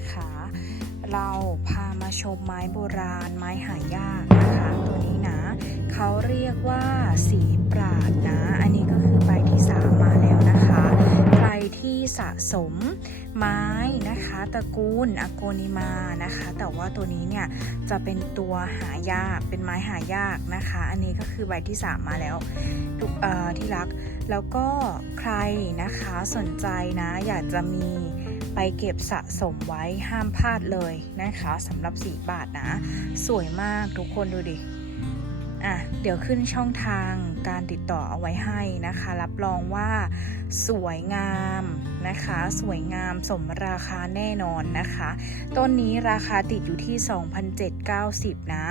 นะคะ เราพามาชมไม้โบราณ ไม้หายากนะคะ ตัวนี้นะ เขาเรียกว่าสีปราดนะ อันนี้ก็คือใบที่สามมาแล้วนะคะ ใครที่สะสมไม้นะคะตระกูลอโกนิมานะคะ แต่ว่าตัวนี้เนี่ยจะเป็นตัวหายากเป็นไม้หายากนะคะ อันนี้ก็คือใบที่สามมาแล้วทุกที่รัก แล้วก็ใครนะคะสนใจนะอยากจะมี ไปเก็บสะสมไว้ห้ามพลาดเลยนะคะสำหรับสีบาทนะ สวยมากทุกคนดูดิ อะเดี๋ยวขึ้นช่องทางการติดต่อเอาไว้ให้นะคะ รับรองว่าสวยงามนะคะ สวยงามสมราคาแน่นอนนะคะ ต้นนี้ราคาติดอยู่ที่ 2,790 นะ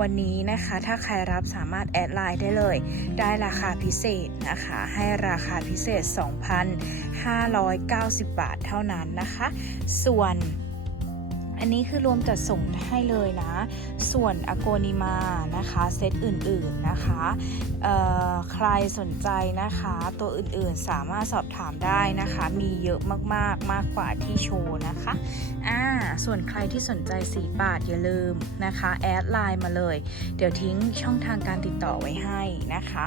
วันนี้นะคะถ้าใครรับสามารถแอดไลน์ได้เลย ได้ราคาพิเศษนะคะ ให้ราคาพิเศษ 2,590 บาทเท่านั้นนะคะ ส่วน อันนี้คือรวมจัดส่งให้เลยนะ ส่วนอโกนิมานะคะเซตอื่นๆนะคะใครสนใจนะคะ ตัวอื่นๆสามารถสอบถามได้นะคะ มีเยอะมากๆมากกว่าที่โชว์นะคะอ่าส่วนใครที่สนใจสีบาทอย่าลืมนะคะแอดไลน์มาเลย เดี๋ยวทิ้งช่องทางการติดต่อไว้ให้นะคะ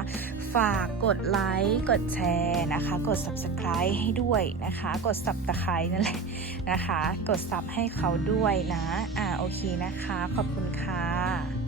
ฝากกดไลค์กดแชร์นะคะ กด subscribe ให้ด้วยนะคะ กดสับตะไคร้นั่นแหละนะคะ กดซับให้เขาด้วยด้วยนะ อ่าโอเคนะคะ ขอบคุณค่ะ